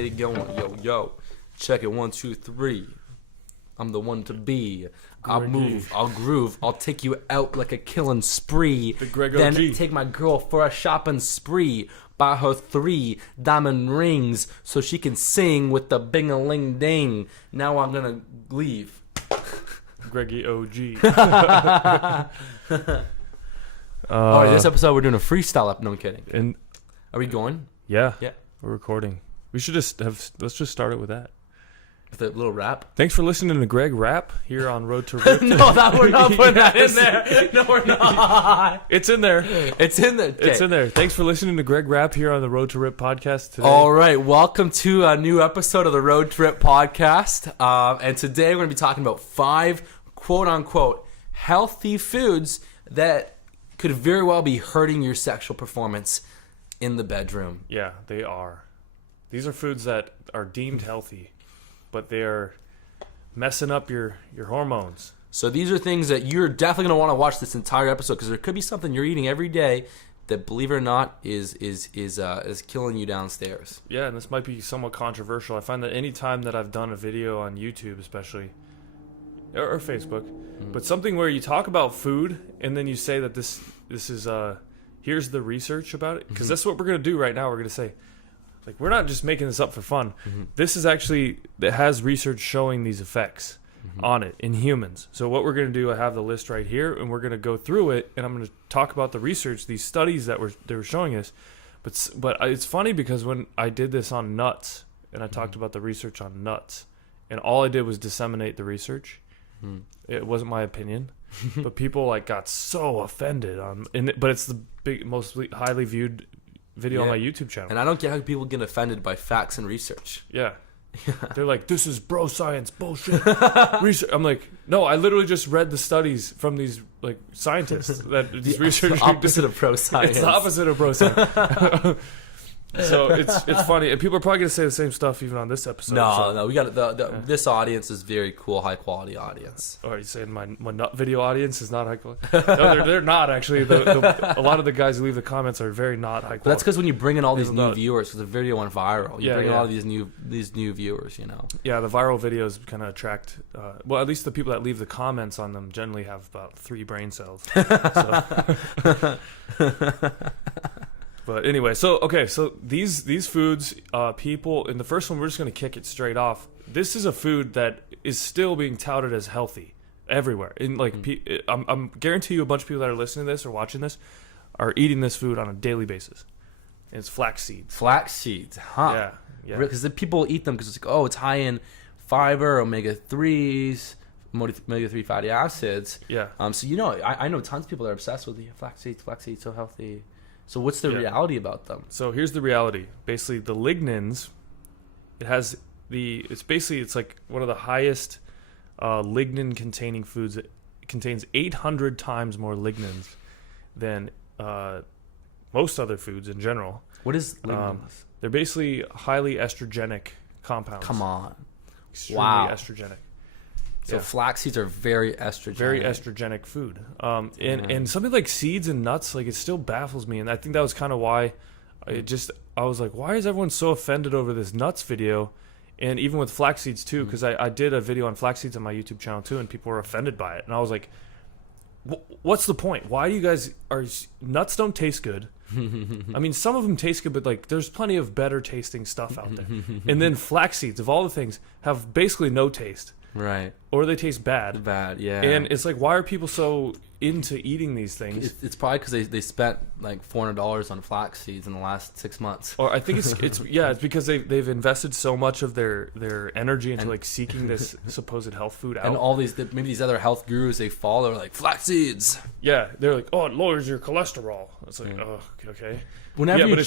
get it going. Yo. Check it, 1, 2, 3. I'm the one to be. I'll move, I'll groove, I'll take you out like a killing spree. The Greg then OG. take my girl for a shopping spree. Buy her 3 diamond rings so she can sing with the bing-a-ling-ding. Now I'm gonna leave. Greggy OG. Alright, this episode we're doing a freestyle up. No, I'm kidding. And Are we going? yeah, Yeah. we're recording. We should let's just start it with that. With a little rap? Thanks for listening to Greg rap here on Road to Rip. No, we're not putting that in there. No, we're not. It's in there. It's in there. Okay. It's in there. Thanks for listening to Greg rap here on the Road to Rip podcast today. All right, welcome to a new episode of the Road Trip podcast. And today we're going to be talking about 5 quote-unquote healthy foods that could very well be hurting your sexual performance in the bedroom. Yeah, they are. These are foods that are deemed healthy, but they are messing up your hormones. So these are things that you're definitely going to want to watch this entire episode, because there could be something you're eating every day that, believe it or not, is killing you downstairs. Yeah, and this might be somewhat controversial. I find that any time that I've done a video on YouTube, especially, or Facebook, but something where you talk about food and then you say that this is here's the research about it, because that's what we're going to do right now. We're going to say, like, we're not just making this up for fun. This is actually, it has research showing these effects on it in humans. So what we're going to do, I have the list right here, and we're going to go through it, and I'm going to talk about the research, these studies that they were showing us. But it's funny because when I did this on nuts, and I talked about the research on nuts, and all I did was disseminate the research. It wasn't my opinion, but people like got so offended but it's the most highly viewed video on my YouTube channel. And I don't get how people get offended by facts and research. Yeah. They're like, this is bro science bullshit. Research. I'm like, no, I literally just read the studies from these like scientists that these researchers. It's the opposite of pro science. It's the opposite of pro science. So it's funny, and people are probably gonna say the same stuff even on this episode. No, we got this audience is very cool, high quality audience. Oh, are you saying my nut video audience is not high quality? No, they're not actually. A lot of the guys who leave the comments are very not high quality. But that's because when you bring in all these new viewers, because the video went viral, you bring in yeah. all of these new viewers, you know. Yeah, the viral videos kind of attract. Well, at least the people that leave the comments on them generally have about 3 brain cells. So. But anyway, so these foods, people, and the first one, we're just going to kick it straight off. This is a food that is still being touted as healthy everywhere. And like, I'm guarantee you a bunch of people that are listening to this or watching this are eating this food on a daily basis. And it's flax seeds. Flax seeds, huh? Yeah. Because the people eat them because it's like, oh, it's high in fiber, omega-3s, omega-3 fatty acids. Yeah. So, you know, I know tons of people that are obsessed with the flax seeds, so healthy. So what's the reality about them? So here's the reality. Basically, the lignans, it's like one of the highest lignin-containing foods. It contains 800 times more lignans than most other foods in general. What is lignans? They're basically highly estrogenic compounds. Come on. Extremely estrogenic. So flax seeds are very estrogenic. Very estrogenic food. And something like seeds and nuts, like, it still baffles me. And I think that was kind of why I was like, why is everyone so offended over this nuts video? And even with flax seeds too, because I did a video on flax seeds on my YouTube channel too, and people were offended by it. And I was like, what's the point? Why do you guys nuts don't taste good? I mean, some of them taste good, but like, there's plenty of better tasting stuff out there. And then flax seeds, of all the things, have basically no taste. Right. Or they taste bad. Bad, yeah. And it's like, why are people so into eating these things? It's probably because they spent like $400 on flax seeds in the last 6 months. Or I think it's because they've invested so much of their energy into like seeking this supposed health food out. And all maybe these other health gurus they follow are like, flax seeds. Yeah, they're like, oh, it lowers your cholesterol. It's like, oh, okay. Whenever you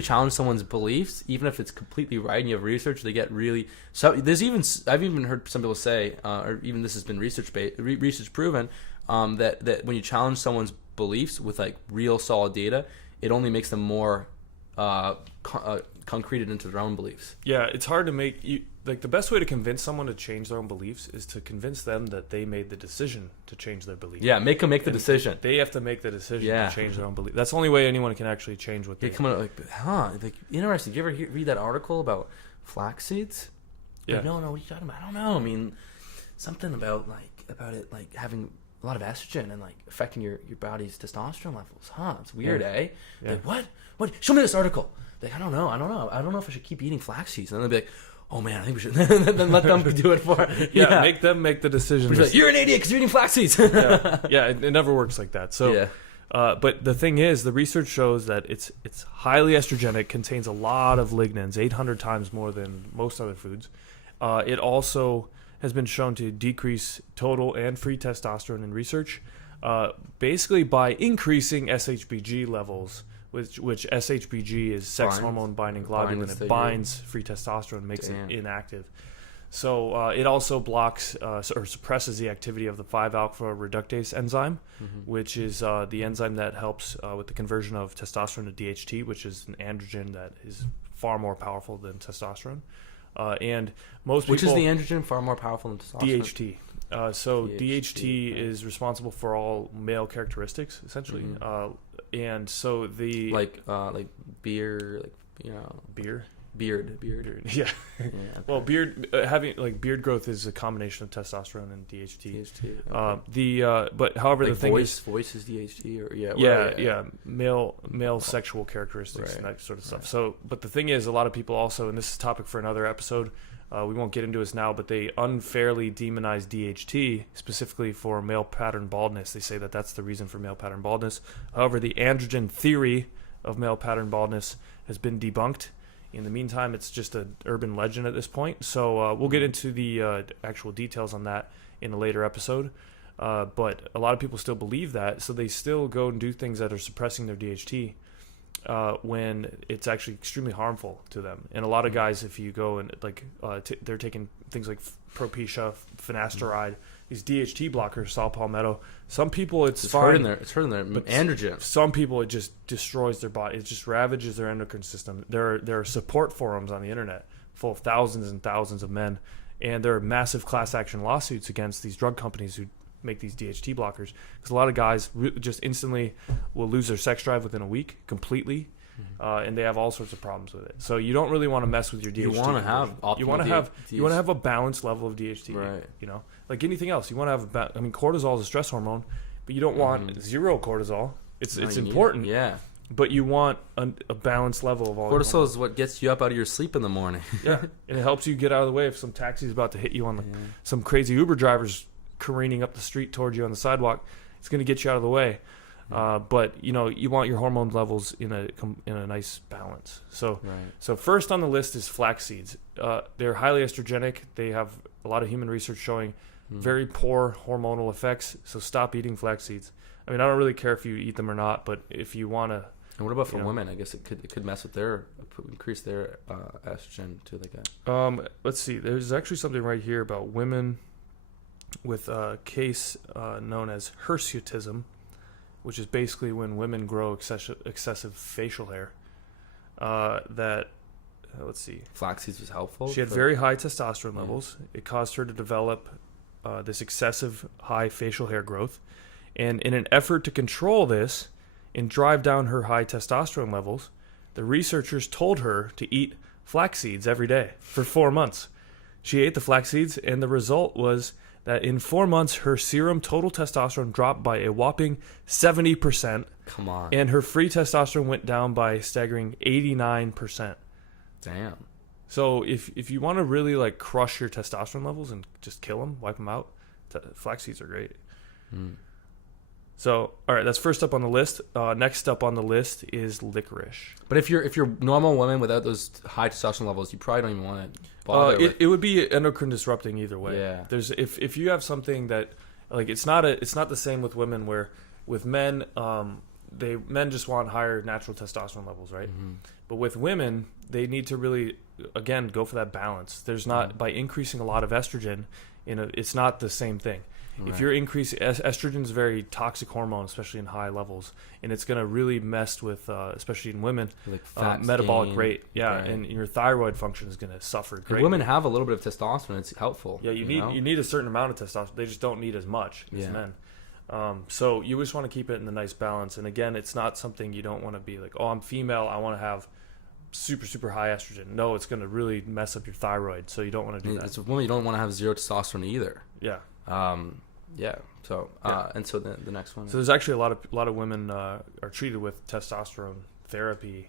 challenge someone's beliefs, even if it's completely right and you have research, they get really. So I've even heard some people say, or even this has been research proven, that when you challenge someone's beliefs with like real solid data, it only makes them more concreted into their own beliefs. Yeah, it's hard to make like the best way to convince someone to change their own beliefs is to convince them that they made the decision to change their belief. Yeah, make them make the decision. They have to make the decision to change their own belief. That's the only way anyone can actually change what they come out like, like interesting. Did you ever read that article about flax seeds? Yeah. Like, no, what are you talking about? I don't know. I mean, something about it like having a lot of estrogen and like affecting your body's testosterone levels. It's weird, eh? Yeah. Like, what? Show me this article. Like, I don't know if I should keep eating flax seeds. And then they'll be like, oh man, I think we should. Then let them do it for. Yeah, make them make the decision. Like, you're an idiot because you're eating flax seeds. It never works like that. So, but the thing is, the research shows that it's highly estrogenic, contains a lot of lignans, 800 times more than most other foods. It also has been shown to decrease total and free testosterone in research, basically by increasing SHBG levels, which SHBG is sex hormone binding globulin. It binds free testosterone, makes it inactive. So it also blocks or suppresses the activity of the 5-alpha reductase enzyme, which is the enzyme that helps with the conversion of testosterone to DHT, which is an androgen that is far more powerful than testosterone. And most people, which is the androgen far more powerful than testosterone? DHT. So DHT is responsible for all male characteristics, essentially. And so the like beer, beard. Yeah. Okay. Well, beard growth is a combination of testosterone and DHT. Okay. But however, like the thing voice is DHT or male sexual characteristics and that sort of stuff. Right. So, but the thing is, a lot of people also, and this is a topic for another episode, we won't get into this now, but they unfairly demonize DHT specifically for male pattern baldness. They say that that's the reason for male pattern baldness. However, the androgen theory of male pattern baldness has been debunked. In the meantime, it's just an urban legend at this point. So we'll get into the actual details on that in a later episode. But a lot of people still believe that, so they still go and do things that are suppressing their DHT when it's actually extremely harmful to them. And a lot of guys, if you go and they're taking things like Propecia, finasteride, these DHT blockers, saw palmetto. Some people it's fine. It's hurting their androgen. Some people it just destroys their body. It just ravages their endocrine system. There are support forums on the internet full of thousands and thousands of men, and there are massive class action lawsuits against these drug companies who make these DHT blockers, because a lot of guys just instantly will lose their sex drive within a week completely. And they have all sorts of problems with it. So you don't really want to mess with your DHT. You want to have optimal you want to have a balanced level of DHT. Right. You know, like anything else, you want to have cortisol is a stress hormone, but you don't want zero cortisol. It's important. Yeah. But you want a balanced level of all. Cortisol is what gets you up out of your sleep in the morning. Yeah, and it helps you get out of the way if some taxi is about to hit you on some crazy Uber driver's careening up the street towards you on the sidewalk. It's going to get you out of the way. But you want your hormone levels in a nice balance. So first on the list is flax seeds. They're highly estrogenic. They have a lot of human research showing very poor hormonal effects. So stop eating flax seeds. I mean, I don't really care if you eat them or not, but if you want to. And what about for women? I guess it could mess with increase their estrogen to like that. Let's see. There's actually something right here about women with a case known as hirsutism, which is basically when women grow excessive facial hair. Let's see. Flax seeds was helpful. She had very high testosterone levels. It caused her to develop this excessive high facial hair growth. And in an effort to control this and drive down her high testosterone levels, the researchers told her to eat flax seeds every day for 4 months. She ate the flax seeds, and the result was that in 4 months, her serum total testosterone dropped by a whopping 70%. Come on. And her free testosterone went down by a staggering 89%. Damn. So if you want to really like crush your testosterone levels and just kill them, wipe them out, flax seeds are great. So, all right, that's first up on the list. Next up on the list is licorice. But if you're normal woman without those high testosterone levels, you probably don't even want to bother. It would be endocrine disrupting either way. Yeah. There's if you have something that like it's not the same with women, where with men men just want higher natural testosterone levels, right? But with women, they need to really go for that balance. There's not by increasing a lot of estrogen it's not the same thing. If you're increasing, estrogen is a very toxic hormone, especially in high levels, and it's going to really mess with, especially in women, Like fat metabolic gain. rate. Yeah, Right. and your thyroid function is going to suffer If greatly. women have a little bit of testosterone, it's helpful. Yeah, you need a certain amount of testosterone. They just don't need as much as Yeah. men. So you just want to keep it in the nice balance. And again, it's not something you don't want to be like, oh, I'm female, I want to have super, super high estrogen. No, it's going to really mess up your thyroid. So you don't want to do that. It's a woman, you don't want to have zero testosterone either. Yeah. Yeah. So and so the next one. So there's actually a lot of women are treated with testosterone therapy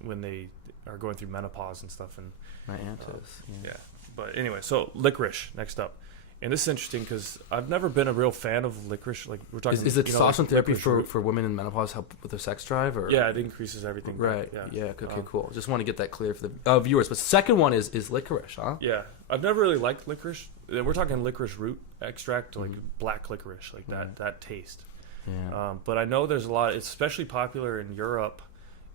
when they are going through menopause and stuff. And my aunt is. yeah. But anyway, so licorice next up. And this is interesting because I've never been a real fan of licorice. Like we're talking, Is it testosterone therapy licorice for, root. for women in menopause help with their sex drive? Or Yeah, it increases everything. right. Yeah. Yeah. Okay. Cool. Just want to get that clear for the viewers. But second one is licorice, huh? Yeah, I've never really liked licorice. We're talking licorice root extract, like black licorice, like that taste. Yeah. But I know there's a lot. It's especially popular in Europe,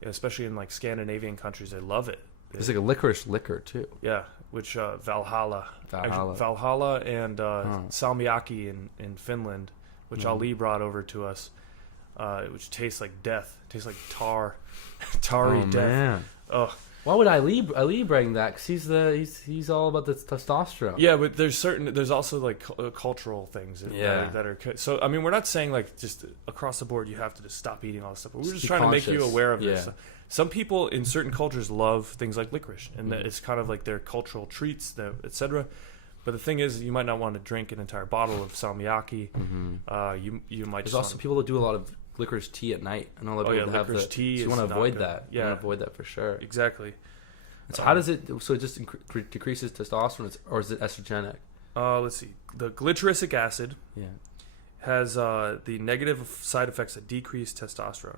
especially in like Scandinavian countries. They love it. It's like a licorice liquor too. Yeah, which Valhalla. Valhalla. Valhalla and Salmiakki in Finland, which Ali brought over to us, which tastes like death. Tastes like tarry death. Man. Oh. Why would Ali bring that? Because he's all about the testosterone. Yeah, but there's also like cultural things that are so. I mean, we're not saying like just across the board you have to just stop eating all this stuff. But we're just trying to make you aware of this. Some people in certain cultures love things like licorice, and that it's kind of like their cultural treats, etc. But the thing is, you might not want to drink an entire bottle of salmiakki. You might. There's also people that do a lot of licorice tea at night. I know a lot of people have licorice tea. So you is want to not avoid good. that. Yeah, you want to avoid that for sure. Exactly. So how does it? So it just decreases testosterone, or is it estrogenic? Let's see. The glyceric acid Yeah. has the negative side effects that decrease testosterone.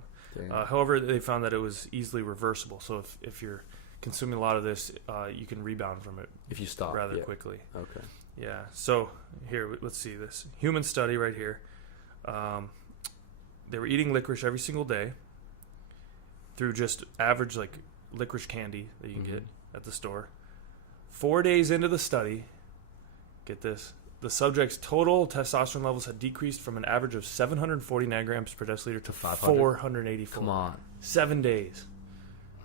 However, they found that it was easily reversible. So if you're consuming a lot of this, you can rebound from it if you stop rather quickly. Okay. Yeah. So here, let's see this human study right here. They were eating licorice every single day through just average like licorice candy that you can get at the store. 4 days into the study, get this, the subject's total testosterone levels had decreased from an average of 740 nanograms per deciliter to 484. Come on. 7 days.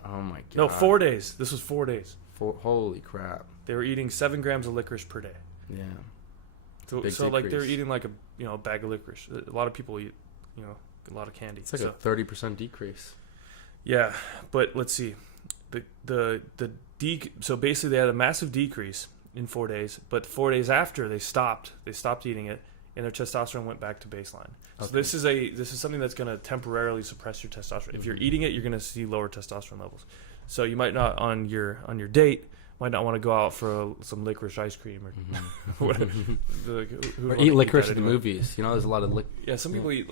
Oh my god. No, 4 days. This was 4 days. Holy crap. They were eating 7 grams of licorice per day. Yeah. So like they're eating like a bag of licorice. A lot of people eat, a lot of candy. It's like a 30% decrease. Yeah, but let's see. So basically they had a massive decrease in 4 days, but 4 days after they stopped eating it, and their testosterone went back to baseline. So this is something that's going to temporarily suppress your testosterone. If you're eating it, you're going to see lower testosterone levels. So you might not on your date might not want to go out for some licorice ice cream or whatever. Or eat licorice at the movies. There's a lot of Yeah, some people eat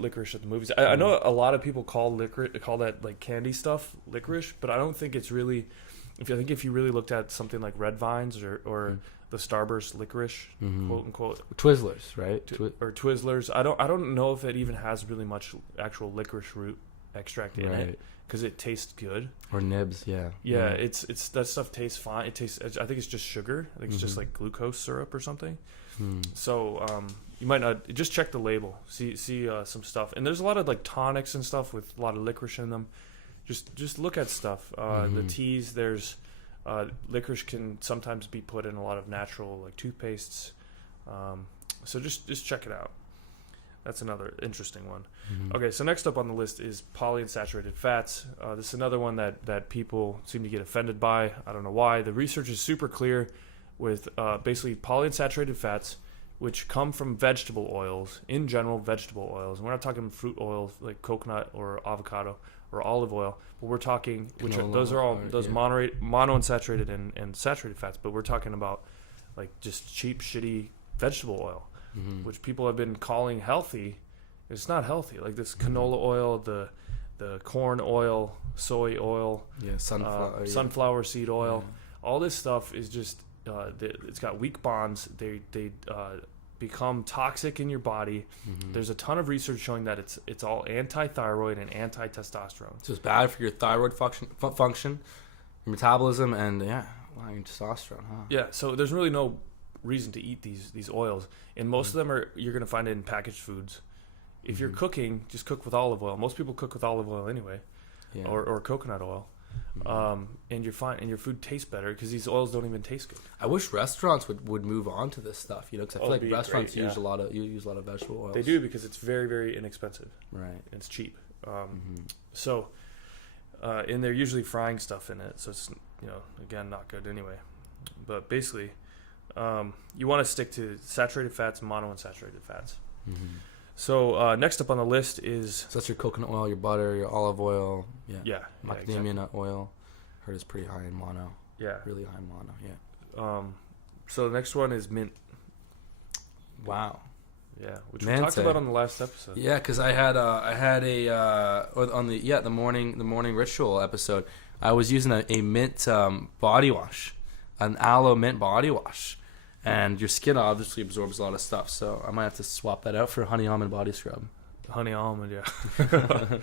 licorice at the movies. I know a lot of people call that like candy stuff licorice, but I don't think it's really. If you really looked at something like Red Vines or the Starburst licorice, quote unquote, Twizzlers, right? or Twizzlers, I don't know if it even has really much actual licorice root extract in it because it tastes good. Or nibs, yeah. Yeah, it's that stuff tastes fine. I think it's just sugar. I think it's just like glucose syrup or something. So you might not just check the label, see some stuff, and there's a lot of like tonics and stuff with a lot of licorice in them. Just look at stuff. The teas, there's licorice can sometimes be put in a lot of natural like toothpastes. So just check it out. That's another interesting one. Okay, so next up on the list is polyunsaturated fats. This is another one that people seem to get offended by. I don't know why. The research is super clear with basically polyunsaturated fats, which come from vegetable oils, in general vegetable oils. And we're not talking fruit oils like coconut or avocado or olive oil, but we're talking, those are all monounsaturated and saturated fats, but we're talking about like just cheap, shitty vegetable oil, which people have been calling healthy. It's not healthy. Like this canola oil, the corn oil, soy oil, sunflower seed oil, all this stuff is just it's got weak bonds. They become toxic in your body. There's a ton of research showing that it's all anti-thyroid and anti-testosterone. So it's bad for your thyroid function, your metabolism, and your testosterone, huh? Yeah, so there's really no reason to eat these oils, and most of them you're going to find it in packaged foods. If you're cooking, just cook with olive oil. Most people cook with olive oil anyway, or coconut oil, and you're fine, and your food tastes better because these oils don't even taste good. I wish restaurants would move on to this stuff, because I feel like restaurants great, use a lot of vegetable oils. They do, because it's very, very inexpensive. Right. It's cheap. So, and they're usually frying stuff in it, so it's again not good anyway. But basically, you want to stick to saturated fats, monounsaturated fats. So next up on the list is... So that's your coconut oil, your butter, your olive oil. Yeah. Macadamia nut oil. Heard it's pretty high in mono. Yeah. Really high in mono, yeah. So the next one is mint. Wow. Yeah, which we talked about on the last episode. Yeah, because I had on the morning ritual episode, I was using a mint body wash, an aloe mint body wash. And your skin obviously absorbs a lot of stuff, so I might have to swap that out for honey almond body scrub. Honey almond, yeah.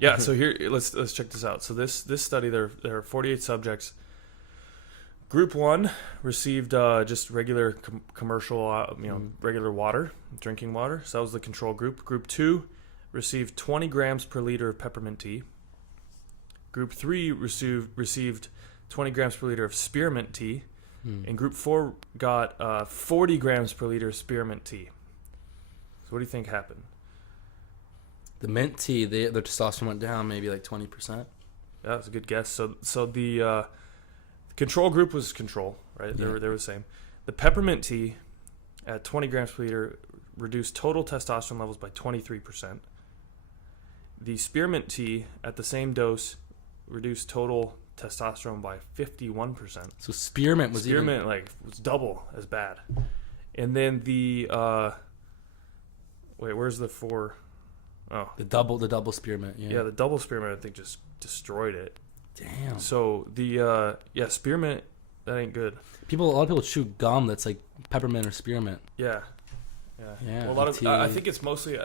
Yeah, so here let's check this out. So this study, there are 48 subjects. Group 1 received just regular commercial, regular water, drinking water. So that was the control group. Group 2 received 20 grams per liter of peppermint tea. Group 3 received 20 grams per liter of spearmint tea. And Group 4 got 40 grams per liter of spearmint tea. So what do you think happened? The mint tea, their testosterone went down maybe like 20%. Yeah, that's a good guess. So the control group was control, right? They were the same. The peppermint tea at 20 grams per liter reduced total testosterone levels by 23%. The spearmint tea at the same dose reduced total testosterone by 51%. So spearmint was double as bad. And then the where's the 4? Oh, the double spearmint. Yeah, the double spearmint I think just destroyed it. Damn. So the spearmint, that ain't good. A lot of people chew gum that's like peppermint or spearmint. Yeah. Well, a lot of I think it's mostly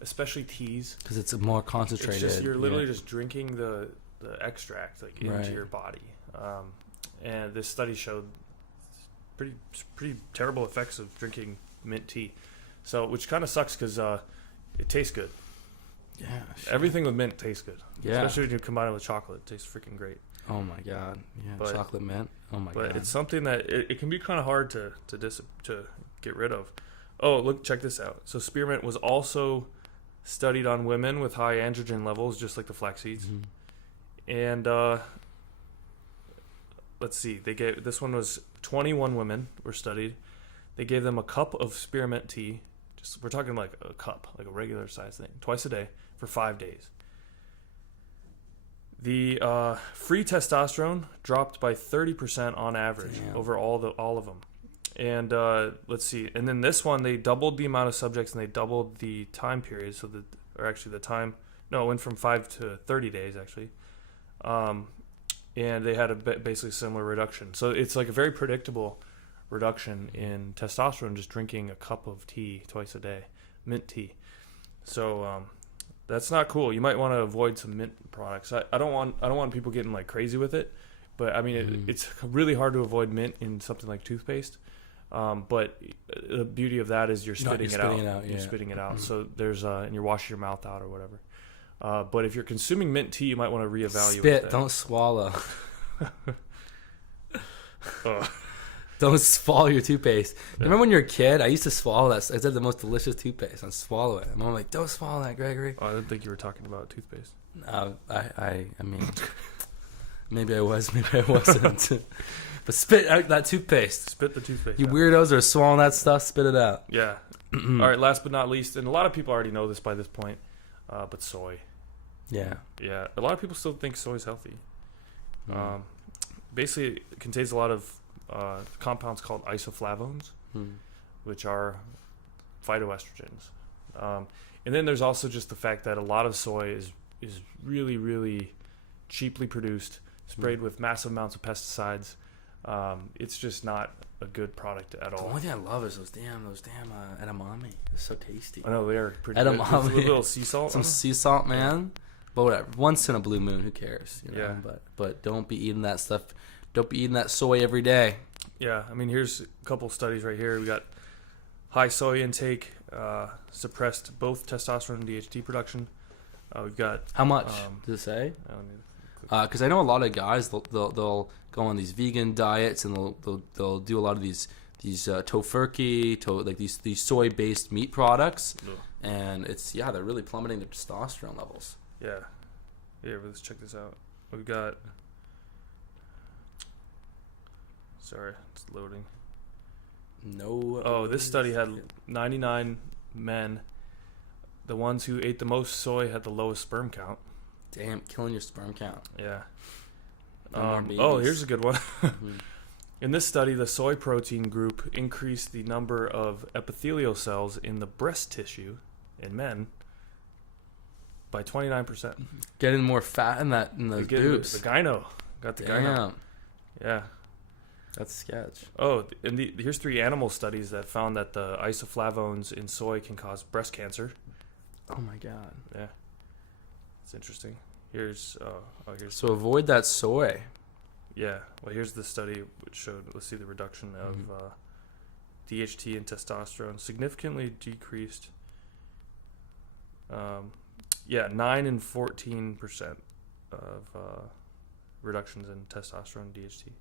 especially teas, because it's more concentrated. It's just you're literally just drinking the extract into your body, and this study showed pretty terrible effects of drinking mint tea. So, which kind of sucks because it tastes good. Yeah, sure. Everything with mint tastes good. Yeah, especially when you combine it with chocolate, it tastes freaking great. Oh my god, yeah, chocolate mint. Oh my god. But it's something that it can be kind of hard to get rid of. Oh, look, check this out. So spearmint was also studied on women with high androgen levels, just like the flax seeds. And let's see, this one was 21 women were studied. They gave them a cup of spearmint tea. We're talking like a cup, like a regular size thing, twice a day for 5 days. The free testosterone dropped by 30% on average over all of them. And let's see, and then this one they doubled the amount of subjects and they doubled the time period. So it went from 5 to 30 days actually. And they had a basically similar reduction. So it's like a very predictable reduction in testosterone just drinking a cup of tea twice a day, mint tea. So that's not cool. You might want to avoid some mint products. I don't want people getting like crazy with it, but I mean it's really hard to avoid mint in something like toothpaste. But the beauty of that is you're spitting it out. You're spitting it out. So there's and you're washing your mouth out or whatever. But if you're consuming mint tea, you might want to reevaluate. Spit, don't swallow. Don't swallow your toothpaste. Yeah. Remember when you were a kid? I used to swallow that. I said the most delicious toothpaste. I'd swallow it. I'm like, don't swallow that, Gregory. Oh, I didn't think you were talking about toothpaste. I mean, maybe I was, maybe I wasn't. But spit out that toothpaste. Spit the toothpaste. You weirdos are swallowing that stuff. Spit it out. Yeah. All right. Last but not least, and a lot of people already know this by this point, but soy. Yeah. Yeah. A lot of people still think soy is healthy. Basically, it contains a lot of compounds called isoflavones, which are phytoestrogens. And then there's also just the fact that a lot of soy is really, really cheaply produced, sprayed with massive amounts of pesticides. It's just not a good product at all. The only thing I love is those damn edamame. It's so tasty. I know they are pretty edamame. Good. With a little sea salt. Some sea salt, man. Yeah. But whatever. Once in a blue moon, who cares? You know? Yeah. But don't be eating that stuff. Don't be eating that soy every day. Yeah, I mean, here's a couple studies right here. We got high soy intake suppressed both testosterone and DHT production. We've got How much does it say? Because I know a lot of guys they'll go on these vegan diets and they'll do a lot of these tofurkey, like these soy based meat products, and they're really plummeting their testosterone levels. Yeah, let's check this out. We've got. Sorry, it's loading. No. Oh, this study had 99 men. The ones who ate the most soy had the lowest sperm count. Damn, killing your sperm count. Yeah. No here's a good one. In this study, the soy protein group increased the number of epithelial cells in the breast tissue in men by 29%. Getting more fat in those boobs. The gyno. Got the gyno. Yeah. That's sketch. Oh, and here's 3 animal studies that found that the isoflavones in soy can cause breast cancer. Oh my god. Yeah. It's interesting. Here's So avoid that soy. Yeah. Well, here's the study which showed, let's see, the reduction of DHT and testosterone significantly decreased. 9 and 14% of reductions in testosterone and DHT.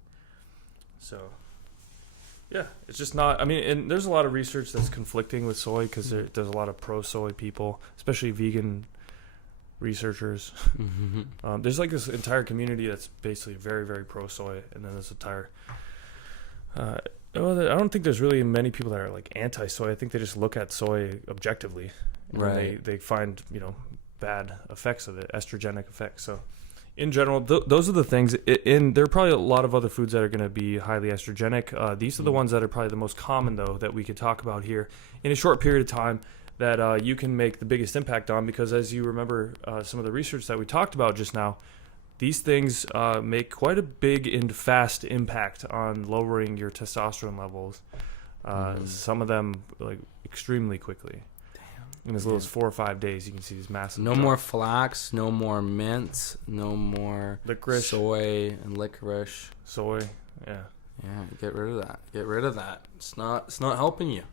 So, yeah, it's just not. I mean, and there's a lot of research that's conflicting with soy because there's a lot of pro-soy people, especially vegan researchers. There's like this entire community that's basically very, very pro-soy, and then there's entire. I don't think there's really many people that are like anti-soy. I think they just look at soy objectively, and right? They find bad effects of it, estrogenic effects. So. In general, those are the things. There are probably a lot of other foods that are going to be highly estrogenic. These are the ones that are probably the most common, though, that we could talk about here in a short period of time that you can make the biggest impact on. Because as you remember, some of the research that we talked about just now, these things make quite a big and fast impact on lowering your testosterone levels. Some of them like extremely quickly. In as little as 4 or 5 days, you can see these massive. No more flax, no more mint, no more licorice, soy and licorice. Soy, yeah. Get rid of that. It's not helping you.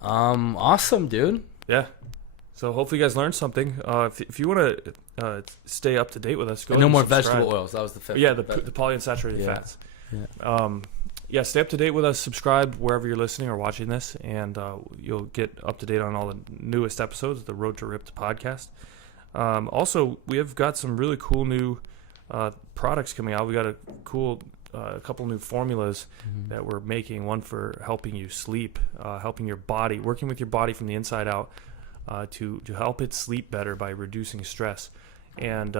Awesome, dude. Yeah. So hopefully you guys learned something. If you want to stay up to date with us, go. And no more vegetable oils. That was the fifth. Yeah, the polyunsaturated fats. Yeah. Stay up to date with us. Subscribe wherever you're listening or watching this, and you'll get up to date on all the newest episodes of the Road to Ripped podcast. Also, we have got some really cool new products coming out. We got a couple new formulas that we're making. One for helping you sleep, helping your body, working with your body from the inside out to help it sleep better by reducing stress and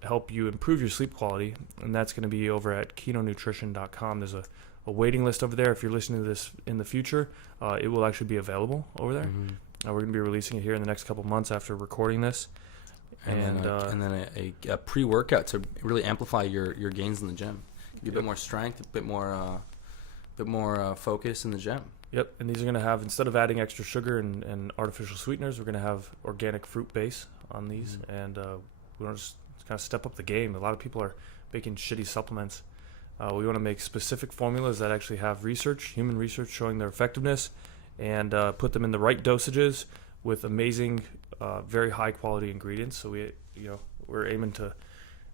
help you improve your sleep quality. And that's going to be over at ketonutrition.com. There's a waiting list over there. If you're listening to this in the future, it will actually be available over there. We're going to be releasing it here in the next couple months after recording this. And then a pre-workout to really amplify your gains in the gym. Give you a bit more strength, a bit more focus in the gym. Yep, and these are going to have, instead of adding extra sugar and artificial sweeteners, we're going to have organic fruit base on these. And we want to just kind of step up the game. A lot of people are making shitty supplements. We want to make specific formulas that actually have human research showing their effectiveness, and put them in the right dosages with amazing, very high quality ingredients. So we're aiming to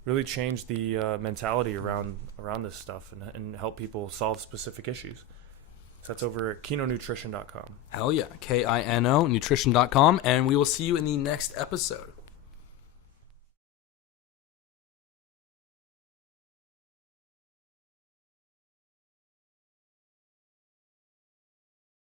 really change the mentality around this stuff and help people solve specific issues. So that's over at ketonutrition.com. Hell yeah, KINO nutrition.com, and we will see you in the next episode.